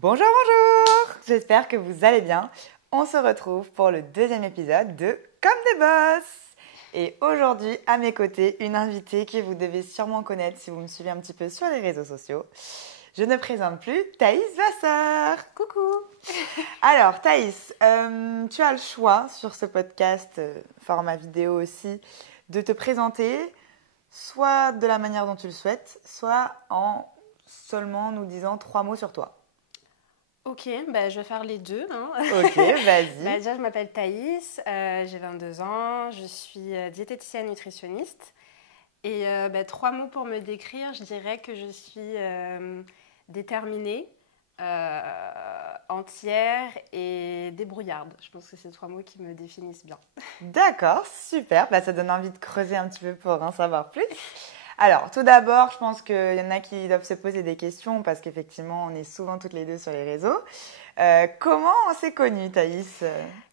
Bonjour, bonjour! J'espère que vous allez bien. On se retrouve pour le deuxième épisode de Comme des boss. Et aujourd'hui, à mes côtés, une invitée que vous devez sûrement connaître si vous me suivez un petit peu sur les réseaux sociaux. Je ne présente plus Thaïs Vasseur. Coucou! Alors Thaïs, tu as le choix sur ce podcast, format vidéo aussi, de te présenter soit de la manière dont tu le souhaites, soit en seulement nous disant 3 mots sur toi. Ok, je vais faire les deux. Ok, vas-y. Déjà, je m'appelle Thaïs, j'ai 22 ans, je suis diététicienne nutritionniste. Et 3 mots pour me décrire, je dirais que je suis déterminée, entière et débrouillarde. Je pense que c'est 3 mots qui me définissent bien. D'accord, super. Ça donne envie de creuser un petit peu pour en savoir plus. Alors, tout d'abord, je pense qu'il y en a qui doivent se poser des questions parce qu'effectivement, on est souvent toutes les deux sur les réseaux. Comment on s'est connus, Thaïs?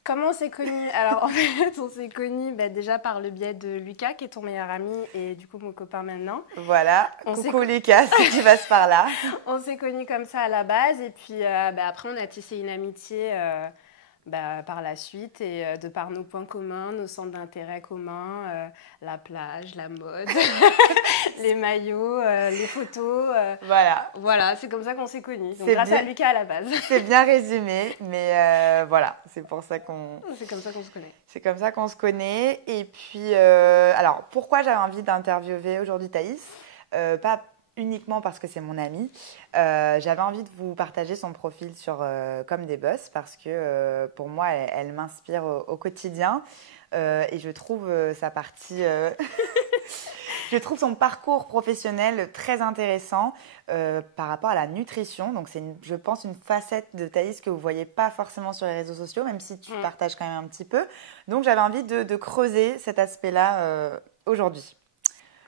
Comment on s'est connus? Alors, en fait, on s'est connus déjà par le biais de Lucas, qui est ton meilleur ami et du coup mon copain maintenant. Voilà, coucou Lucas, si tu passes par là. On s'est connus comme ça à la base et puis après, on a tissé une amitié par la suite et de par nos points communs, nos centres d'intérêt communs, la plage, la mode, les maillots, les photos. Voilà, c'est comme ça qu'on s'est connus. Donc grâce à Lucas à la base. C'est bien résumé, mais voilà, c'est pour ça qu'on... C'est comme ça qu'on se connaît. C'est comme ça qu'on se connaît. Et puis, alors, pourquoi j'avais envie d'interviewer aujourd'hui Thaïs? Pas uniquement parce que c'est mon amie. J'avais envie de vous partager son profil sur Comme des boss parce que pour moi, elle m'inspire au quotidien. Et je trouve sa partie... Je trouve son parcours professionnel très intéressant par rapport à la nutrition. Donc, c'est, je pense, une facette de Thaïs que vous ne voyez pas forcément sur les réseaux sociaux, même si tu partages quand même un petit peu. Donc, j'avais envie de creuser cet aspect-là aujourd'hui.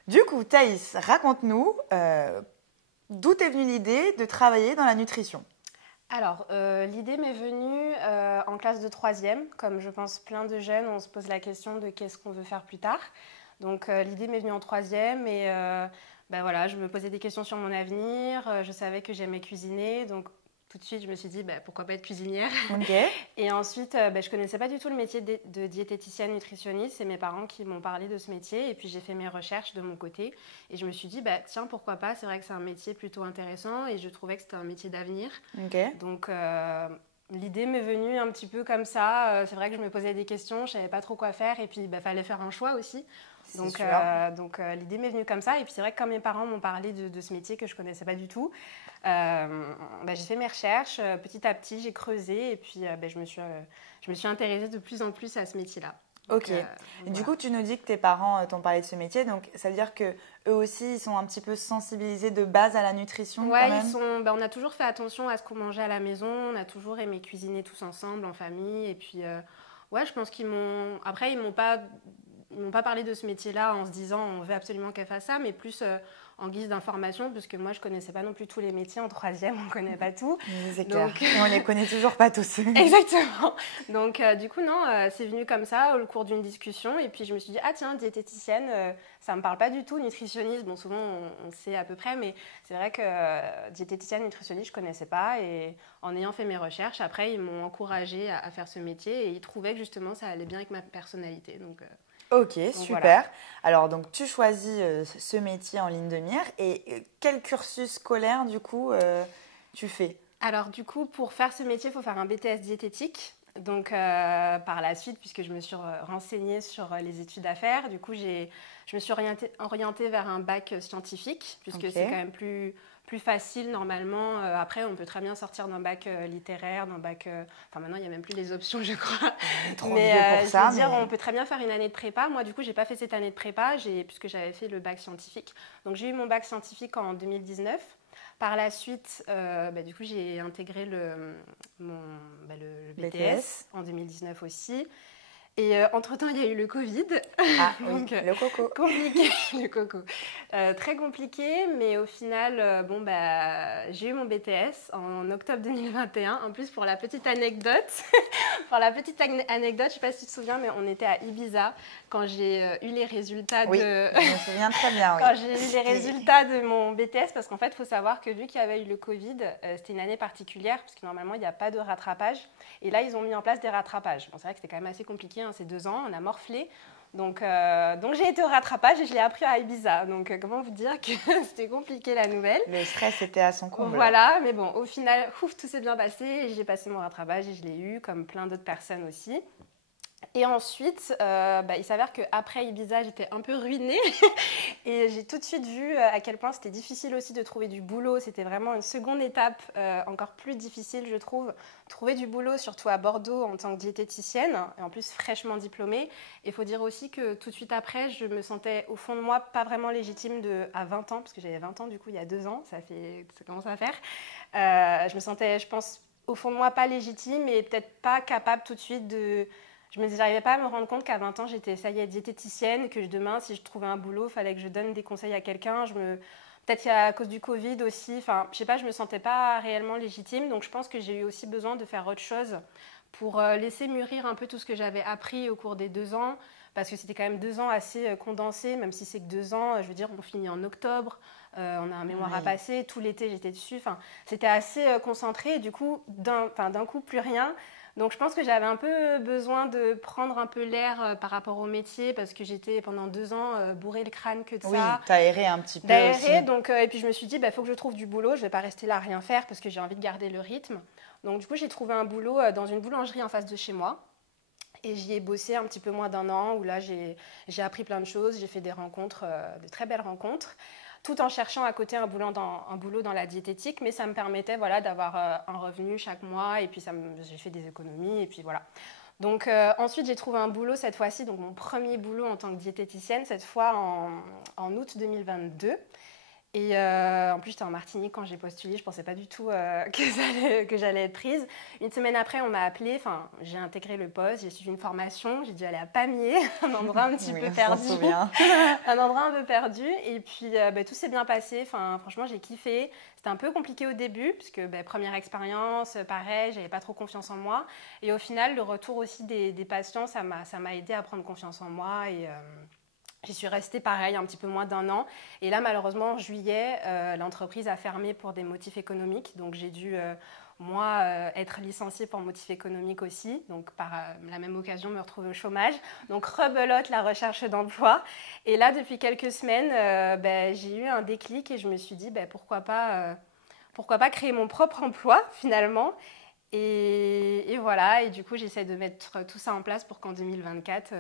Du coup, Thaïs, raconte-nous d'où t'est venue l'idée de travailler dans la nutrition? Alors, l'idée m'est venue en classe de 3e. Comme je pense plein de jeunes, on se pose la question de qu'est-ce qu'on veut faire plus tard. Donc, l'idée m'est venue en 3e et voilà, je me posais des questions sur mon avenir. Je savais que j'aimais cuisiner, donc tout de suite, je me suis dit pourquoi pas être cuisinière. Okay. Et ensuite, je connaissais pas du tout le métier de diététicienne nutritionniste. C'est mes parents qui m'ont parlé de ce métier et puis j'ai fait mes recherches de mon côté. Et je me suis dit, tiens, pourquoi pas? C'est vrai que c'est un métier plutôt intéressant et je trouvais que c'était un métier d'avenir. Okay. Donc, l'idée m'est venue un petit peu comme ça. C'est vrai que je me posais des questions, je savais pas trop quoi faire et puis fallait faire un choix aussi. Donc l'idée m'est venue comme ça. Et puis c'est vrai que quand mes parents m'ont parlé de ce métier que je connaissais pas du tout, j'ai fait mes recherches. Petit à petit, j'ai creusé et puis je me suis intéressée de plus en plus à ce métier-là. Ok. Et du coup, tu nous dis que tes parents t'ont parlé de ce métier, donc ça veut dire que eux aussi, ils sont un petit peu sensibilisés de base à la nutrition. Ouais, quand même. on a toujours fait attention à ce qu'on mangeait à la maison. On a toujours aimé cuisiner tous ensemble en famille. Et puis, je pense qu'ils m'ont. Après, ils m'ont pas parlé de ce métier-là en se disant on veut absolument qu'elle fasse ça, mais plus en guise d'information, parce que moi je connaissais pas non plus tous les métiers en 3e, on connaît pas tout. C'est clair. Et on les connaît toujours pas tous. Exactement. Donc du coup non, c'est venu comme ça au cours d'une discussion, et puis je me suis dit ah tiens, diététicienne, ça me parle pas du tout. Nutritionniste, bon souvent on sait à peu près, mais c'est vrai que diététicienne, nutritionniste, je connaissais pas, et en ayant fait mes recherches, après ils m'ont encouragée à faire ce métier, et ils trouvaient que justement ça allait bien avec ma personnalité. Donc ok, super. Voilà. Alors, donc, tu choisis ce métier en ligne de mire. Et quel cursus scolaire, du coup, tu fais? Alors, du coup, pour faire ce métier, il faut faire un BTS diététique. Donc, par la suite, puisque je me suis renseignée sur les études à faire, du coup, je me suis orientée vers un bac scientifique, puisque c'est quand même plus facile normalement. Après, on peut très bien sortir d'un bac littéraire, d'un bac... Enfin, maintenant, il n'y a même plus les options, je crois. Trop vieux pour ça. On peut très bien faire une année de prépa. Moi, du coup, je n'ai pas fait cette année de prépa, puisque j'avais fait le bac scientifique. Donc, j'ai eu mon bac scientifique en 2019. Par la suite, du coup, j'ai intégré le BTS en 2019 aussi. Et entre-temps, il y a eu le Covid. Ah donc, oui, le coco. Compliqué, le coco. Très compliqué, mais au final, j'ai eu mon BTS en octobre 2021. En plus, pour la petite anecdote, je ne sais pas si tu te souviens, mais on était à Ibiza quand j'ai eu les résultats oui, de... je me souviens très bien, oui. Quand j'ai eu les résultats de mon BTS, parce qu'en fait, il faut savoir que vu qu'il y avait eu le Covid, c'était une année particulière, parce que normalement, il n'y a pas de rattrapage. Et là, ils ont mis en place des rattrapages. Bon, c'est vrai que c'était quand même assez compliqué, hein, ces 2 ans, on a morflé. Donc j'ai été au rattrapage et je l'ai appris à Ibiza. Donc comment vous dire que c'était compliqué la nouvelle. Le stress était à son comble. Voilà, mais bon, au final, tout s'est bien passé. J'ai passé mon rattrapage et je l'ai eu, comme plein d'autres personnes aussi. Et ensuite, il s'avère qu'après Ibiza, j'étais un peu ruinée et j'ai tout de suite vu à quel point c'était difficile aussi de trouver du boulot. C'était vraiment une seconde étape encore plus difficile, je trouve. Trouver du boulot, surtout à Bordeaux en tant que diététicienne, et en plus fraîchement diplômée. Il faut dire aussi que tout de suite après, je me sentais au fond de moi pas vraiment légitime à 20 ans, parce que j'avais 20 ans du coup il y a 2 ans, ça commence à faire. Je me sentais, je pense, au fond de moi pas légitime et peut-être pas capable tout de suite de... Je n'arrivais pas à me rendre compte qu'à 20 ans, j'étais, ça y est, diététicienne, que demain, si je trouvais un boulot, il fallait que je donne des conseils à quelqu'un. Peut-être à cause du Covid aussi, enfin, je sais pas, je me sentais pas réellement légitime. Donc, je pense que j'ai eu aussi besoin de faire autre chose pour laisser mûrir un peu tout ce que j'avais appris au cours des 2 ans. Parce que c'était quand même 2 ans assez condensés, même si c'est que 2 ans. Je veux dire, on finit en octobre, on a un mémoire à passer. Tout l'été, j'étais dessus. Enfin, c'était assez concentré. Et du coup, d'un coup, plus rien. Donc je pense que j'avais un peu besoin de prendre un peu l'air par rapport au métier parce que j'étais pendant 2 ans bourré le crâne que de ça. Oui, t'aérer un petit peu d'aérer, aussi. Donc, et puis je me suis dit, faut que je trouve du boulot, je ne vais pas rester là à rien faire parce que j'ai envie de garder le rythme. Donc du coup, j'ai trouvé un boulot dans une boulangerie en face de chez moi. Et j'y ai bossé un petit peu moins d'1 an où là, j'ai appris plein de choses, j'ai fait des rencontres, de très belles rencontres, tout en cherchant à côté un boulot dans la diététique, mais ça me permettait d'avoir un revenu chaque mois et puis j'ai fait des économies et puis voilà. Donc ensuite, j'ai trouvé un boulot cette fois-ci, donc mon premier boulot en tant que diététicienne, cette fois en août 2022. Et en plus, j'étais en Martinique quand j'ai postulé. Je ne pensais pas du tout que j'allais être prise. Une semaine après, on m'a appelée. J'ai intégré le poste. J'ai suivi une formation. J'ai dû aller à Pamiers, un endroit un petit peu perdu. Un endroit un peu perdu. Et puis, tout s'est bien passé. Franchement, j'ai kiffé. C'était un peu compliqué au début, puisque première expérience, pareil, j'avais pas trop confiance en moi. Et au final, le retour aussi des patients, ça m'a aidé à prendre confiance en moi. Et j'y suis restée pareil, un petit peu moins d'1 an. Et là, malheureusement, en juillet, l'entreprise a fermé pour des motifs économiques. Donc, j'ai dû, être licenciée pour motifs économiques aussi. Donc, par la même occasion, me retrouver au chômage. Donc, rebelote la recherche d'emploi. Et là, depuis quelques semaines, j'ai eu un déclic et je me suis dit, pourquoi pas créer mon propre emploi, finalement. Et voilà. Et du coup, j'essaie de mettre tout ça en place pour qu'en 2024...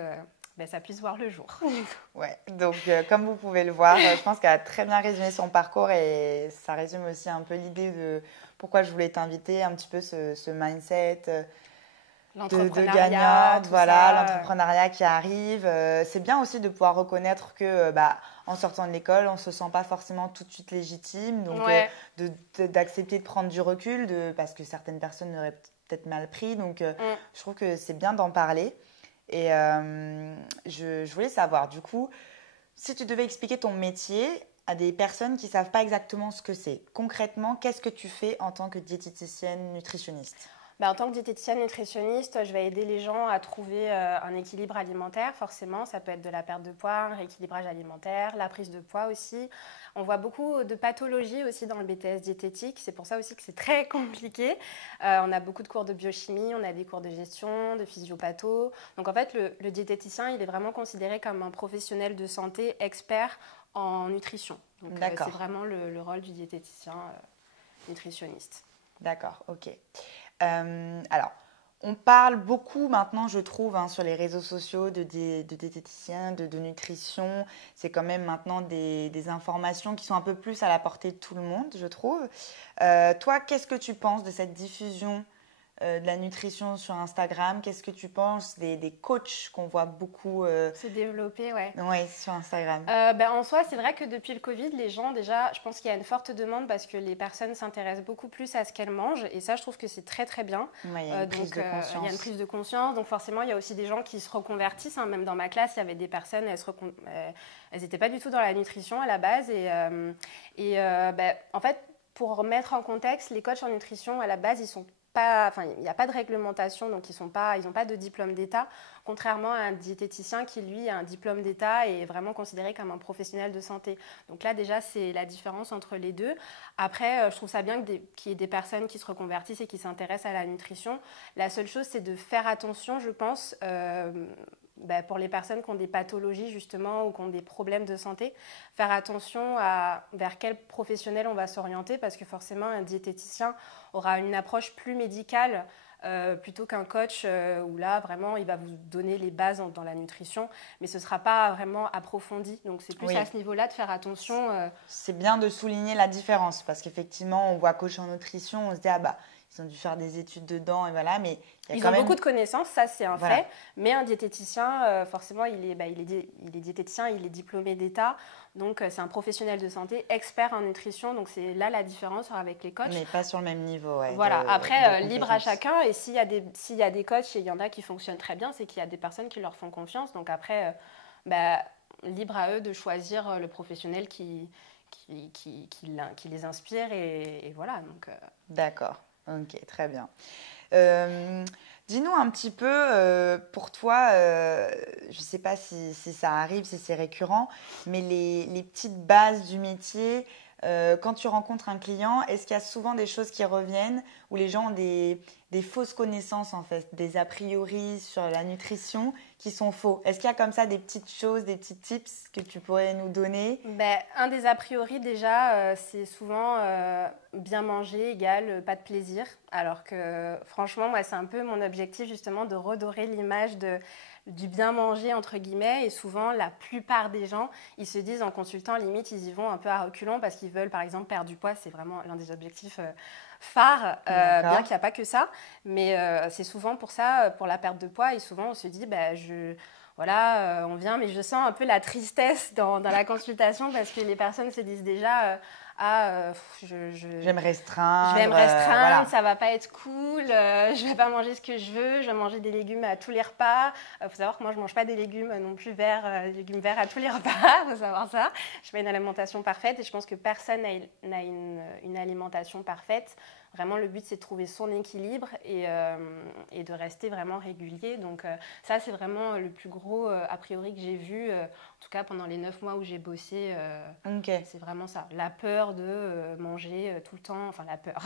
ça puisse voir le jour. Ouais, donc comme vous pouvez le voir, je pense qu'elle a très bien résumé son parcours et ça résume aussi un peu l'idée de pourquoi je voulais t'inviter, un petit peu ce mindset de gagnante, l'entrepreneuriat qui arrive. C'est bien aussi de pouvoir reconnaître que en sortant de l'école, on ne se sent pas forcément tout de suite légitime, donc d'accepter de prendre du recul parce que certaines personnes l'auraient peut-être mal pris, donc je trouve que c'est bien d'en parler. Et je voulais savoir, du coup, si tu devais expliquer ton métier à des personnes qui ne savent pas exactement ce que c'est, concrètement, qu'est-ce que tu fais en tant que diététicienne nutritionniste ? En tant que diététicienne nutritionniste, je vais aider les gens à trouver un équilibre alimentaire, forcément. Ça peut être de la perte de poids, un rééquilibrage alimentaire, la prise de poids aussi. On voit beaucoup de pathologies aussi dans le BTS diététique. C'est pour ça aussi que c'est très compliqué. On a beaucoup de cours de biochimie, on a des cours de gestion, de physiopatho. Donc en fait, le diététicien, il est vraiment considéré comme un professionnel de santé expert en nutrition. Donc c'est vraiment le rôle du diététicien nutritionniste. D'accord, ok. Alors, on parle beaucoup maintenant, je trouve, sur les réseaux sociaux de diététiciens, de nutrition. C'est quand même maintenant des informations qui sont un peu plus à la portée de tout le monde, je trouve. Toi, qu'est-ce que tu penses de cette diffusion de la nutrition sur Instagram? Qu'est-ce que tu penses des coachs qu'on voit beaucoup se développer, ouais. Ouais, sur Instagram. En soi, c'est vrai que depuis le Covid, les gens, déjà, je pense qu'il y a une forte demande parce que les personnes s'intéressent beaucoup plus à ce qu'elles mangent. Et ça, je trouve que c'est très, très bien. Ouais, il y a une prise de conscience. Il y a une prise de conscience. Donc, forcément, il y a aussi des gens qui se reconvertissent. Même dans ma classe, il y avait des personnes, elles n'étaient pas du tout dans la nutrition à la base. En fait, pour remettre en contexte, les coachs en nutrition, à la base, ils sont pas, il n'y a pas de réglementation, donc ils n'ont pas de diplôme d'État, contrairement à un diététicien qui, lui, a un diplôme d'État et est vraiment considéré comme un professionnel de santé. Donc là, déjà, c'est la différence entre les deux. Après, je trouve ça bien qu'il y ait des personnes qui se reconvertissent et qui s'intéressent à la nutrition. La seule chose, c'est de faire attention, je pense, pour les personnes qui ont des pathologies justement ou qui ont des problèmes de santé, faire attention vers quel professionnel on va s'orienter parce que forcément un diététicien aura une approche plus médicale plutôt qu'un coach où là vraiment il va vous donner les bases dans la nutrition mais ce ne sera pas vraiment approfondi. Donc c'est plus à ce niveau-là de faire attention. C'est bien de souligner la différence parce qu'effectivement on voit coach en nutrition, on se dit ils ont dû faire des études dedans et voilà, mais ils ont beaucoup de connaissances, ça c'est un fait. Mais un diététicien, forcément, il est diététicien, il est diplômé d'État, donc c'est un professionnel de santé, expert en nutrition. Donc c'est là la différence avec les coachs. Mais pas sur le même niveau. Ouais, voilà. Après, libre à chacun. Et s'il y a des coachs, et il y en a qui fonctionnent très bien, c'est qu'il y a des personnes qui leur font confiance. Donc après, libre à eux de choisir le professionnel qui les inspire et voilà. Donc. D'accord. Ok, très bien. Dis-nous un petit peu, pour toi, je ne sais pas si ça arrive, si c'est récurrent, mais les petites bases du métier, quand tu rencontres un client, est-ce qu'il y a souvent des choses qui reviennent où les gens ont des fausses connaissances, en fait, des a priori sur la nutrition qui sont faux? Est-ce qu'il y a comme ça des petites choses, des petits tips que tu pourrais nous donner? Un des a priori, déjà, c'est souvent bien manger égale pas de plaisir. Alors que, franchement, moi, c'est un peu mon objectif, justement, de redorer l'image du bien manger, entre guillemets. Et souvent, la plupart des gens, ils se disent en consultant, limite, ils y vont un peu à reculons parce qu'ils veulent, par exemple, perdre du poids. C'est vraiment l'un des objectifs phares, bien qu'il n'y a pas que ça. Mais c'est souvent pour ça, pour la perte de poids. Et souvent, on se dit, on vient, mais je sens un peu la tristesse dans la consultation parce que les personnes se disent déjà je vais me restreindre. Je vais me restreindre, ça va pas être cool, je vais pas manger ce que je veux, je vais manger des légumes à tous les repas. Faut savoir que moi, je mange pas des légumes non plus des légumes verts à tous les repas, faut savoir ça. Je fais une alimentation parfaite et je pense que personne n'a une alimentation parfaite. Vraiment, le but, c'est de trouver son équilibre et de rester vraiment régulier. Donc, ça, c'est vraiment le plus gros a priori que j'ai vu, en tout cas pendant les 9 mois où j'ai bossé. C'est vraiment ça. La peur de manger tout le temps, enfin la peur.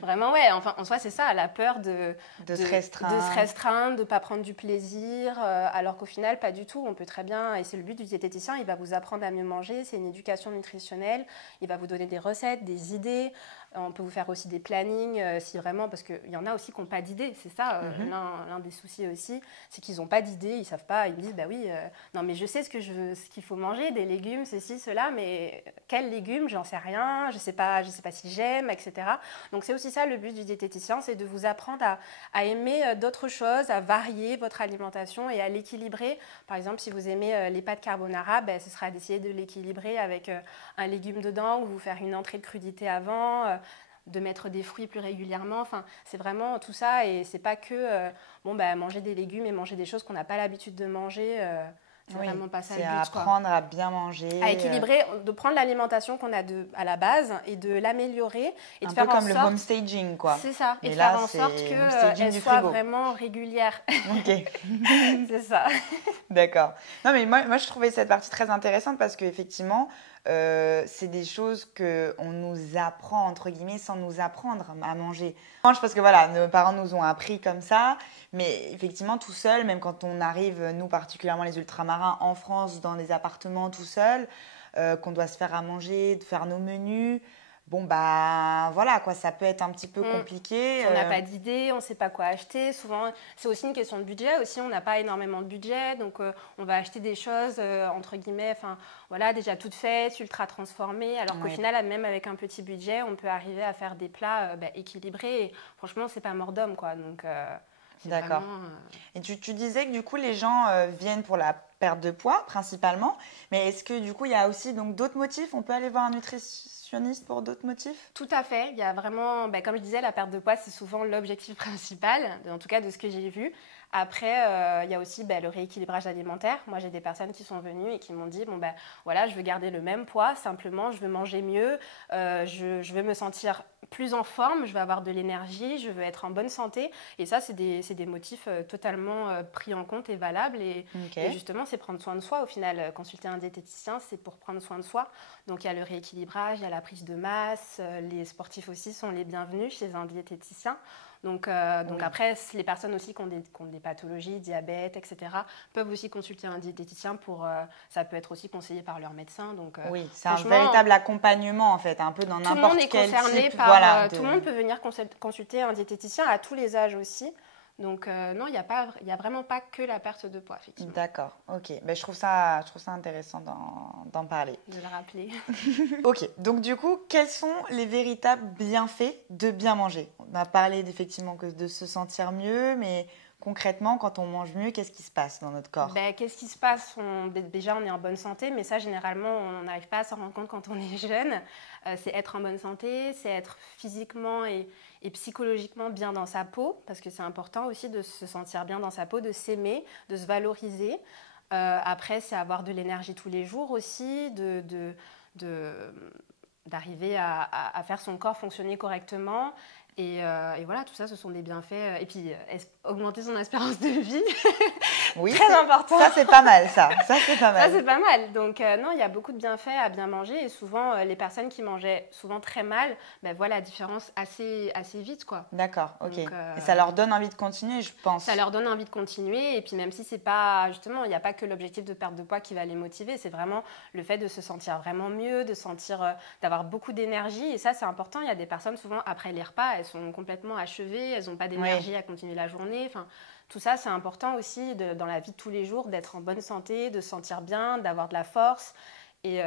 Vraiment, ouais, enfin, en soi, c'est ça, la peur de se restreindre, de ne pas prendre du plaisir, alors qu'au final, pas du tout. On peut très bien, et c'est le but du diététicien, il va vous apprendre à mieux manger, c'est une éducation nutritionnelle, il va vous donner des recettes, des idées. On peut vous faire aussi des plannings, si vraiment, parce qu'il y en a aussi qui n'ont pas d'idées. C'est ça, l'un des soucis aussi, c'est qu'ils n'ont pas d'idées, ils ne savent pas, ils me disent, non mais je sais ce qu'il faut manger, des légumes, ceci, cela, mais quels légumes, j'en sais rien, je sais pas si j'aime, etc. Donc c'est aussi ça le but du diététicien, c'est de vous apprendre à aimer d'autres choses, à varier votre alimentation et à l'équilibrer. Par exemple, si vous aimez les pâtes carbonara, ce sera d'essayer de l'équilibrer avec un légume dedans ou vous faire une entrée de crudité avant, de mettre des fruits plus régulièrement. Enfin, c'est vraiment tout ça et c'est pas que manger des légumes et manger des choses qu'on n'a pas l'habitude de manger. C'est vraiment pas ça le but. C'est apprendre à bien manger. À équilibrer, de prendre l'alimentation qu'on a à la base et de l'améliorer. Et de faire en sorte... Un peu comme le home staging, quoi. C'est ça. Et de faire en sorte qu'elle soit vraiment régulière. Ok. C'est ça. D'accord. Non, mais moi, je trouvais cette partie très intéressante parce qu'effectivement, c'est des choses qu'on nous apprend, entre guillemets, sans nous apprendre à manger. Parce que voilà, nos parents nous ont appris comme ça, mais effectivement, tout seul, même quand on arrive, nous particulièrement les ultramarins, en France, dans des appartements tout seul, qu'on doit se faire à manger, de faire nos menus, bon, bah voilà, quoi, ça peut être un petit peu compliqué. On n'a pas d'idée, on ne sait pas quoi acheter. Souvent, c'est aussi une question de budget. Aussi, on n'a pas énormément de budget. Donc, on va acheter des choses, entre guillemets, voilà, déjà toutes faites, ultra transformées. Alors qu'au final, même avec un petit budget, on peut arriver à faire des plats équilibrés. Et franchement, c'est pas mort d'homme, quoi. Donc, d'accord. Vraiment, Et tu disais que du coup, les gens viennent pour la perte de poids, principalement. Mais est-ce que du coup, il y a aussi d'autres motifs? On peut aller voir un nutritionniste pour d'autres motifs? Tout à fait. Il y a vraiment, comme je disais, la perte de poids, c'est souvent l'objectif principal, en tout cas de ce que j'ai vu. Après, il y a aussi le rééquilibrage alimentaire. Moi, j'ai des personnes qui sont venues et qui m'ont dit, voilà, je veux garder le même poids, simplement, je veux manger mieux, je veux me sentir plus en forme, je veux avoir de l'énergie, je veux être en bonne santé. Et ça, c'est des motifs totalement pris en compte et valables. Et justement, c'est prendre soin de soi. Au final, consulter un diététicien, c'est pour prendre soin de soi. Donc, il y a le rééquilibrage, il y a la prise de masse. Les sportifs aussi sont les bienvenus chez un diététicien. Donc après, les personnes aussi qui ont des pathologies, diabète, etc., peuvent aussi consulter un diététicien ça peut être aussi conseillé par leur médecin. Donc, oui, c'est un véritable accompagnement en fait, un peu dans n'importe quel type. Tout le monde est concerné tout le monde peut venir consulter un diététicien à tous les âges aussi. Donc non, il n'y a vraiment pas que la perte de poids, effectivement. D'accord, ok. Je trouve ça intéressant d'en parler. De le rappeler. Ok, donc du coup, quels sont les véritables bienfaits de bien manger? On a parlé effectivement de se sentir mieux, mais concrètement, quand on mange mieux, qu'est-ce qui se passe dans notre corps? Qu'est-ce qui se passe? Déjà, on est en bonne santé, mais ça, généralement, on n'arrive pas à s'en rendre compte quand on est jeune. C'est être en bonne santé, c'est être physiquement et psychologiquement bien dans sa peau, parce que c'est important aussi de se sentir bien dans sa peau, de s'aimer, de se valoriser. Après, c'est avoir de l'énergie tous les jours aussi, d'arriver à faire son corps fonctionner correctement. Et voilà, tout ça, ce sont des bienfaits. Et puis, augmenter son espérance de vie. Oui, très important. Ça, c'est pas mal, ça. Ça, c'est pas mal. Ça, c'est pas mal. Donc, non, il y a beaucoup de bienfaits à bien manger. Et souvent, les personnes qui mangeaient souvent très mal, voient la différence assez vite, quoi. D'accord, ok. Donc, et ça leur donne envie de continuer, je pense. Ça leur donne envie de continuer. Et puis, même si c'est pas, justement, il n'y a pas que l'objectif de perte de poids qui va les motiver. C'est vraiment le fait de se sentir vraiment mieux, d'avoir beaucoup d'énergie. Et ça, c'est important. Il y a des personnes, souvent, après les repas, elles sont complètement achevées, elles n'ont pas d'énergie à continuer la journée. Enfin, tout ça, c'est important aussi dans la vie de tous les jours, d'être en bonne santé, de se sentir bien, d'avoir de la force. Et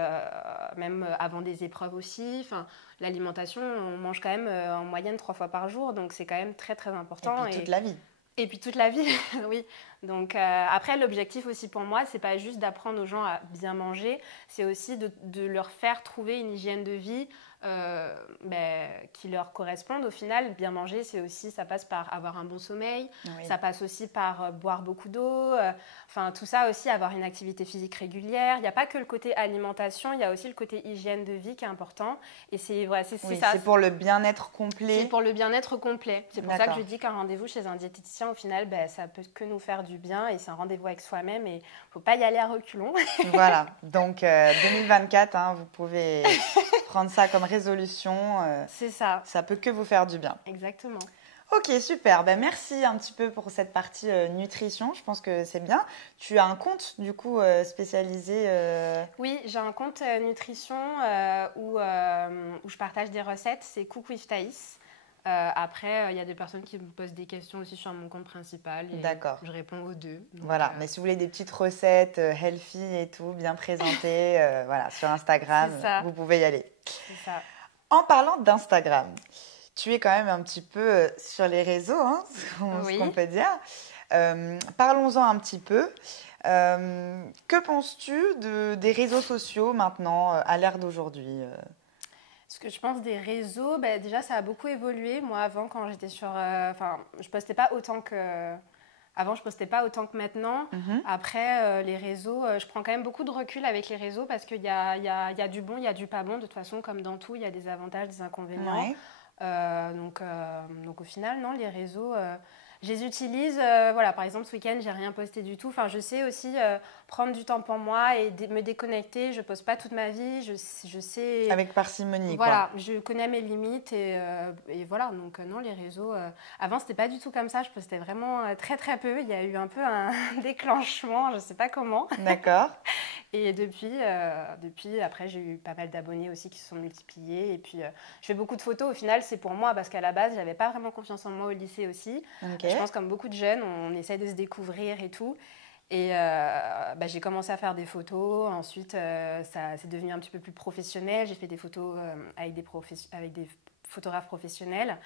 même avant des épreuves aussi. Enfin, l'alimentation, on mange quand même en moyenne 3 fois par jour, donc c'est quand même très, très important. Et puis toute la vie. Et puis toute la vie, oui. Donc après, l'objectif aussi pour moi, c'est pas juste d'apprendre aux gens à bien manger, c'est aussi de leur faire trouver une hygiène de vie qui leur corresponde. Au final, bien manger, ça passe par avoir un bon sommeil, ça passe aussi par boire beaucoup d'eau, tout ça aussi, avoir une activité physique régulière. Il n'y a pas que le côté alimentation, il y a aussi le côté hygiène de vie qui est important. Et c'est ça. C'est pour le bien-être complet. C'est pour le bien-être complet. C'est pour ça que je dis qu'un rendez-vous chez un diététicien, au final, ça peut que nous faire du bien et c'est un rendez-vous avec soi-même et il ne faut pas y aller à reculons. Voilà, donc 2024, vous pouvez prendre ça comme résolution. C'est ça. Ça peut que vous faire du bien. Exactement. Ok, super. Merci un petit peu pour cette partie nutrition. Je pense que c'est bien. Tu as un compte, du coup, spécialisé Oui, j'ai un compte nutrition où je partage des recettes. C'est Cook with Thaïs. Après, il y a des personnes qui me posent des questions aussi sur mon compte principal. D'accord. Je réponds aux deux. Donc, voilà, mais si vous voulez des petites recettes healthy et tout, bien présentées, sur Instagram, vous pouvez y aller. C'est ça. En parlant d'Instagram, tu es quand même un petit peu sur les réseaux, ce qu'on peut dire. Parlons-en un petit peu. Que penses-tu des réseaux sociaux maintenant, à l'ère d'aujourd'hui Ce que je pense des réseaux, déjà ça a beaucoup évolué. Moi avant, quand j'étais je postais pas autant que... Avant, je postais pas autant que maintenant. Après, les réseaux, je prends quand même beaucoup de recul avec les réseaux parce qu'il y a du bon, il y a du pas bon. De toute façon, comme dans tout, il y a des avantages, des inconvénients. Donc au final, non, les réseaux... je les utilise, par exemple ce week-end j'ai rien posté du tout, je sais aussi prendre du temps pour moi et me déconnecter, je pose pas toute ma vie, je sais... Avec parcimonie, voilà, je connais mes limites et voilà, donc non, les réseaux, avant c'était pas du tout comme ça, je postais vraiment très très peu, il y a eu un peu un déclenchement, je sais pas comment. D'accord. Et depuis, après, j'ai eu pas mal d'abonnés aussi qui se sont multipliés. Et puis, je fais beaucoup de photos. Au final, c'est pour moi parce qu'à la base, j'avais pas vraiment confiance en moi au lycée aussi. Ok. Je pense comme beaucoup de jeunes, on essaie de se découvrir et tout. Et j'ai commencé à faire des photos. Ensuite, ça c'est devenu un petit peu plus professionnel. J'ai fait des photos avec des photographes professionnels.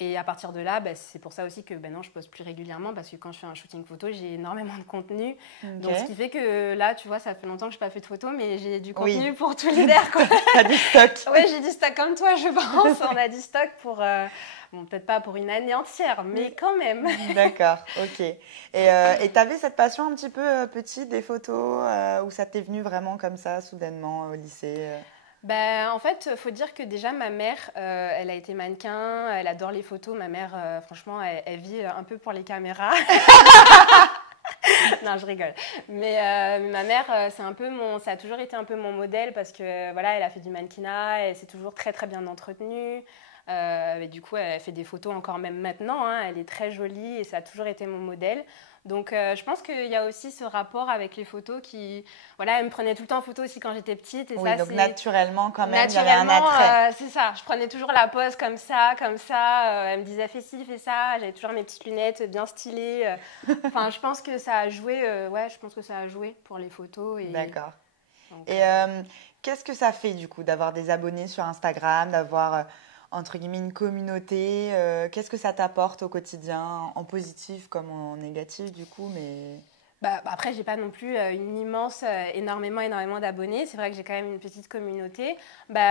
Et à partir de là, c'est pour ça aussi que maintenant je poste plus régulièrement parce que quand je fais un shooting photo, j'ai énormément de contenu. Ok. Donc ce qui fait que là, tu vois, ça fait longtemps que je n'ai pas fait de photos, mais j'ai du contenu Oui. pour tout l'hiver. T'as du stock. Oui, j'ai du stock comme toi, je pense. On a du stock pour, bon, peut-être pas pour une année entière, mais quand même. D'accord, ok. Et t'avais cette passion un petit peu petite des photos ou ça t'est venu vraiment comme ça, soudainement, au lycée En fait, il faut dire que déjà, ma mère, elle a été mannequin, elle adore les photos. Ma mère, franchement, elle vit un peu pour les caméras. Non, je rigole. Mais ma mère, ça a toujours été un peu mon modèle parce que voilà, elle a fait du mannequinat, elle s'est toujours très très bien entretenue. Et du coup, elle fait des photos encore même maintenant. Hein, elle est très jolie et ça a toujours été mon modèle. Donc, je pense qu'il y a aussi ce rapport avec les photos qui, voilà, elle me prenait tout le temps en photo aussi quand j'étais petite. Et Oui, ça, donc c'est naturellement, quand même, il y avait un attrait. c'est ça. Je prenais toujours la pose comme ça, comme ça. Elle me disait fais ci, fais ça. J'avais toujours mes petites lunettes bien stylées. Enfin, je pense que ça a joué. Ouais, je pense que ça a joué pour les photos. D'accord. Donc, Et qu'est-ce que ça fait, du coup, d'avoir des abonnés sur Instagram, d'avoir, entre guillemets, une communauté qu'est-ce que ça t'apporte au quotidien, en positif comme en négatif, du coup, mais... Après, j'ai pas non plus énormément d'abonnés. C'est vrai que j'ai quand même une petite communauté.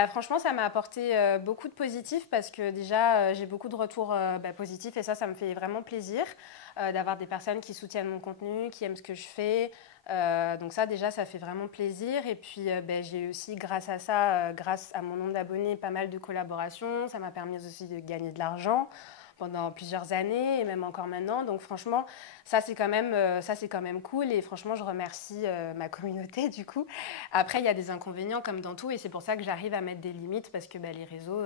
Franchement, ça m'a apporté beaucoup de positif parce que déjà, j'ai beaucoup de retours positifs et ça me fait vraiment plaisir d'avoir des personnes qui soutiennent mon contenu, qui aiment ce que je fais. Donc ça, déjà, ça fait vraiment plaisir. Et puis, j'ai aussi, grâce à ça, grâce à mon nombre d'abonnés, pas mal de collaborations. Ça m'a permis aussi de gagner de l'argent pendant plusieurs années et même encore maintenant. Donc franchement, ça c'est quand même cool et franchement, je remercie ma communauté du coup. Après, il y a des inconvénients comme dans tout et c'est pour ça que j'arrive à mettre des limites parce que les réseaux,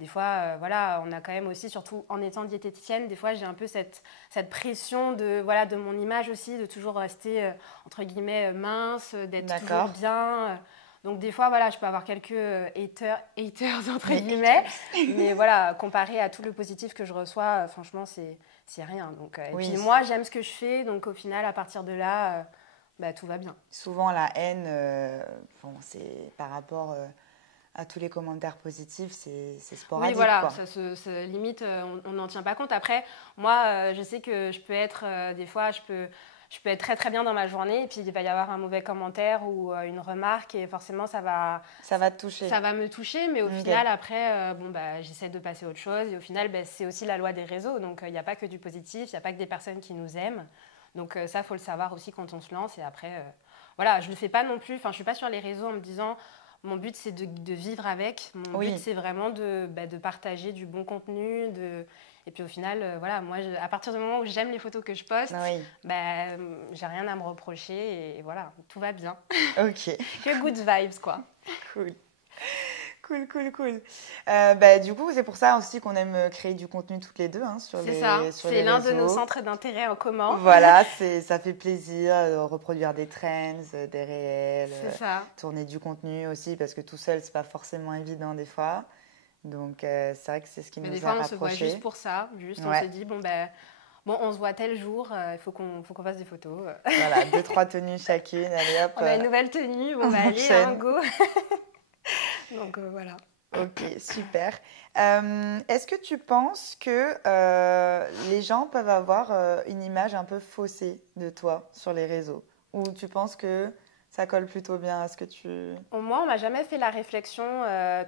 des fois, voilà, on a quand même aussi, surtout en étant diététicienne, des fois j'ai un peu cette pression de mon image aussi, de toujours rester entre guillemets mince, d'être toujours bien. Donc des fois, voilà, je peux avoir quelques haters entre guillemets, mais voilà, comparé à tout le positif que je reçois, franchement, c'est rien. Donc, et puis moi, j'aime ce que je fais, donc au final, à partir de là, tout va bien. Souvent, la haine, c'est par rapport à tous les commentaires positifs, c'est sporadique. Oui, voilà, quoi. Ça limite, on n'en tient pas compte. Après, moi, je sais que je peux être, des fois, je peux être très très bien dans ma journée et puis il va y avoir un mauvais commentaire ou une remarque et forcément ça va te toucher. Ça va me toucher, mais au final après, j'essaie de passer à autre chose et au final c'est aussi la loi des réseaux. Donc il n'y a pas que du positif, il n'y a pas que des personnes qui nous aiment. Donc ça, faut le savoir aussi quand on se lance et après, voilà, je le fais pas non plus. Enfin, je suis pas sur les réseaux en me disant mon but c'est de vivre avec. Mon but c'est vraiment de partager du bon contenu, et puis au final, voilà, moi, à partir du moment où j'aime les photos que je poste, j'ai rien à me reprocher et voilà, tout va bien. Ok. Que good vibes, quoi. Cool. Du coup, c'est pour ça aussi qu'on aime créer du contenu toutes les deux sur les réseaux. C'est l'un de nos centres d'intérêt en commun. Voilà, ça fait plaisir de reproduire des trends, des réels, tourner du contenu aussi, parce que tout seul, c'est pas forcément évident des fois. Donc, c'est vrai que c'est ce qui nous a rapprochés. Des fois, on se voit juste pour ça. On se dit, on se voit tel jour, il faut qu'on fasse des photos. Voilà, 2-3 tenues chacune, allez hop. On a une nouvelle tenue, on va aller, go. Donc, voilà. Ok, super. Est-ce que tu penses que les gens peuvent avoir une image un peu faussée de toi sur les réseaux? Ou tu penses que ça colle plutôt bien à ce que tu... Moi, on m'a jamais fait la réflexion.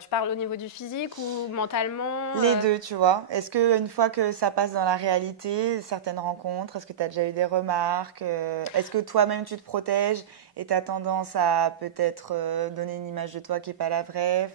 Tu parles au niveau du physique ou mentalement Les deux, tu vois. Est-ce qu'une fois que ça passe dans la réalité, certaines rencontres, est-ce que tu as déjà eu des remarques Est-ce que toi-même, tu te protèges et tu as tendance à peut-être donner une image de toi qui n'est pas la vraie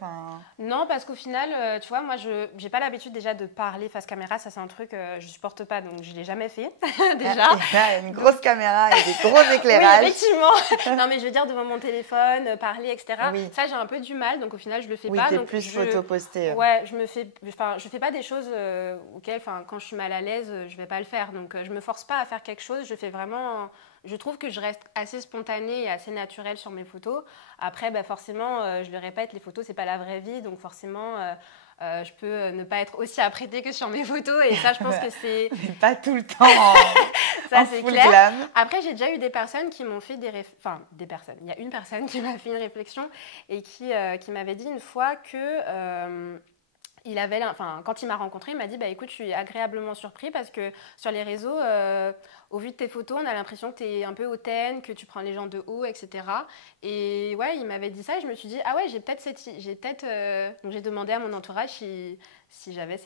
Non, parce qu'au final, tu vois, moi, je n'ai pas l'habitude déjà de parler face caméra. Ça, c'est un truc que je ne supporte pas, donc je ne l'ai jamais fait, déjà. Il y a une grosse caméra et des gros éclairages. Oui, effectivement. Non, mais je veux dire, devant mon téléphone, parler, etc. Oui. Ça, j'ai un peu du mal, donc au final, je ne le fais pas. Oui, tu es donc plus photo-postée. Ouais, je fais pas des choses auxquelles, quand je suis mal à l'aise, je ne vais pas le faire. Donc, je ne me force pas à faire quelque chose. Je fais vraiment je trouve que je reste assez spontanée et assez naturelle sur mes photos. Après, forcément, je le répète, les photos, c'est pas la vraie vie. Donc forcément, je peux ne pas être aussi apprêtée que sur mes photos. Et ça, je pense que c'est... Pas tout le temps en, ça, en c'est full clair. glam. Après, j'ai déjà eu des personnes qui m'ont fait Enfin, des personnes. Il y a une personne qui m'a fait une réflexion et qui m'avait dit une fois que... quand il m'a rencontré, il m'a dit écoute, je suis agréablement surpris parce que sur les réseaux, au vu de tes photos, on a l'impression que tu es un peu hautaine, que tu prends les gens de haut, etc. Et ouais, il m'avait dit ça et je me suis dit ah ouais, donc j'ai demandé à mon entourage si j'avais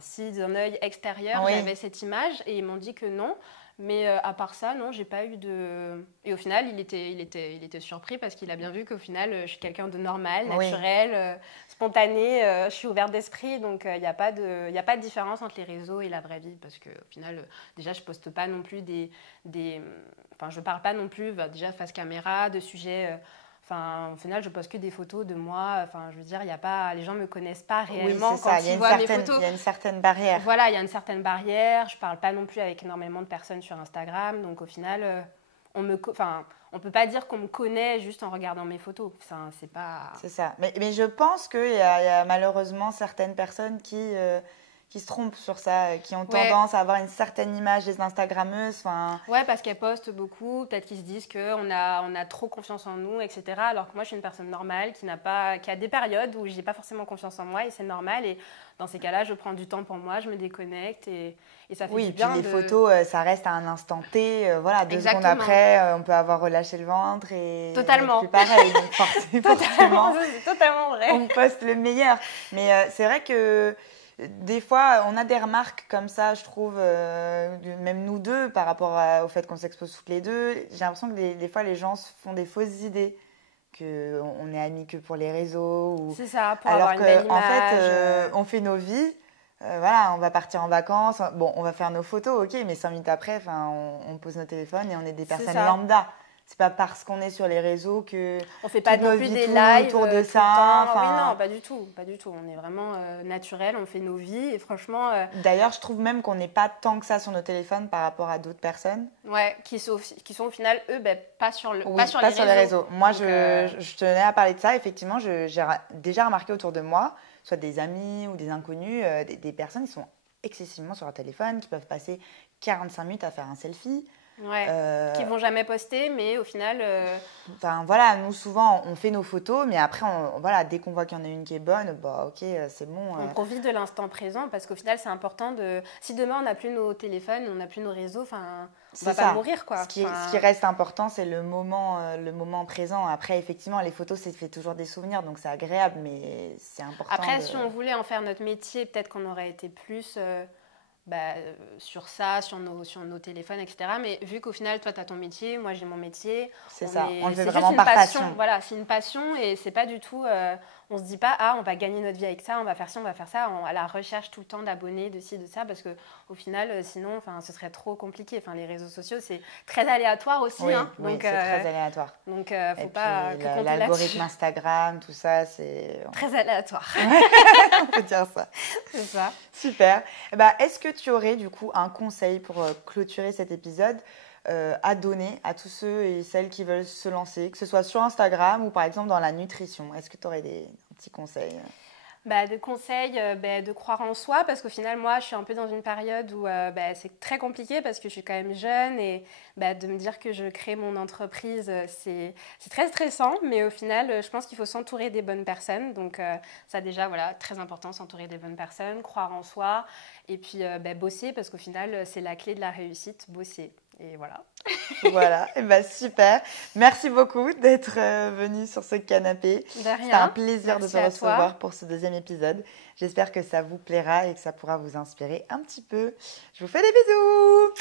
si d'un œil extérieur j'avais cette image et ils m'ont dit que non. Mais à part ça, non, j'ai pas eu de... Et au final, il était surpris parce qu'il a bien vu qu'au final, je suis quelqu'un de normal, naturel, spontané, je suis ouverte d'esprit. Donc, il n'y a pas de différence entre les réseaux et la vraie vie. Parce qu'au final, déjà, je poste pas non plus je parle pas non plus, déjà, face caméra, de sujets... au final, je poste que des photos de moi. Je veux dire, les gens ne me connaissent pas réellement quand ils voient mes photos. Il y a une certaine barrière. Voilà, il y a une certaine barrière. Je ne parle pas non plus avec énormément de personnes sur Instagram. Donc, au final, on ne peut pas dire qu'on me connaît juste en regardant mes photos. C'est pas... C'est ça. Mais je pense qu'il y a malheureusement certaines personnes qui se trompent sur ça, qui ont tendance à avoir une certaine image des Instagrammeuses. Ouais, parce qu'elles postent beaucoup, peut-être qu'ils se disent qu'on a trop confiance en nous, etc. Alors que moi, je suis une personne normale qui a des périodes où je n'ai pas forcément confiance en moi et c'est normal. Et dans ces cas-là, je prends du temps pour moi, je me déconnecte et ça fait du bien. Oui, puis les photos, ça reste à un instant T. Voilà, 2 secondes après, on peut avoir relâché le ventre et totalement. Plus pareil. Donc forcément, c'est totalement vrai. On poste le meilleur. Mais c'est vrai que des fois, on a des remarques comme ça, je trouve, même nous deux, par rapport au fait qu'on s'expose toutes les deux. J'ai l'impression que des fois, les gens se font des fausses idées, qu'on est amis que pour les réseaux. C'est ça, pour avoir une belle image. En fait, on fait nos vies. Voilà, on va partir en vacances. Bon, on va faire nos photos, ok, mais 5 minutes après, on pose nos téléphones et on est des personnes lambda. C'est pas parce qu'on est sur les réseaux que on fait pas non plus des lives autour de ça. Oui, non, pas du tout. On est vraiment naturel, on fait nos vies et franchement. D'ailleurs, je trouve même qu'on n'est pas tant que ça sur nos téléphones par rapport à d'autres personnes. Ouais, qui sont au final eux, pas sur les réseaux. Moi, je tenais à parler de ça. Effectivement, j'ai déjà remarqué autour de moi, soit des amis ou des inconnus, des personnes qui sont excessivement sur leur téléphone, qui peuvent passer 45 minutes à faire un selfie. Ouais, qui vont jamais poster, mais au final... voilà, nous souvent on fait nos photos, mais après, dès qu'on voit qu'il y en a une qui est bonne, ok, c'est bon. On profite de l'instant présent parce qu'au final, c'est important de... Si demain on n'a plus nos téléphones, on n'a plus nos réseaux, on va pas mourir, quoi. Ce qui reste important, c'est le moment présent. Après, effectivement, les photos, ça fait toujours des souvenirs, donc c'est agréable, mais c'est important. Après, si on voulait en faire notre métier, peut-être qu'on aurait été plus... sur ça, sur nos téléphones, etc. Mais vu qu'au final, toi, tu as ton métier, moi, j'ai mon métier. C'est ça, on le fait vraiment par passion. Voilà, c'est une passion et c'est pas du tout... on se dit pas, on va gagner notre vie avec ça, on va faire ci, on va faire ça. À la recherche tout le temps d'abonnés, de ci, de ça, parce qu'au final, sinon, ce serait trop compliqué. Les réseaux sociaux, c'est très aléatoire aussi. Oui, donc, c'est très aléatoire. Donc, faut pas que compter l'algorithme Instagram, tout ça, c'est... Très aléatoire. On peut dire ça. C'est ça. Super. Est-ce que tu aurais du coup un conseil pour clôturer cet épisode à donner à tous ceux et celles qui veulent se lancer, que ce soit sur Instagram ou par exemple dans la nutrition? Est-ce que tu aurais des petits conseils? De conseils, de croire en soi, parce qu'au final, moi, je suis un peu dans une période où c'est très compliqué parce que je suis quand même jeune et de me dire que je crée mon entreprise, c'est très stressant, mais au final, je pense qu'il faut s'entourer des bonnes personnes. Donc, ça déjà, voilà, très important, s'entourer des bonnes personnes, croire en soi et puis bosser parce qu'au final, c'est la clé de la réussite, bosser. Et voilà. Voilà, et super. Merci beaucoup d'être venu sur ce canapé. C'était un plaisir de te recevoir pour ce 2e épisode. J'espère que ça vous plaira et que ça pourra vous inspirer un petit peu. Je vous fais des bisous.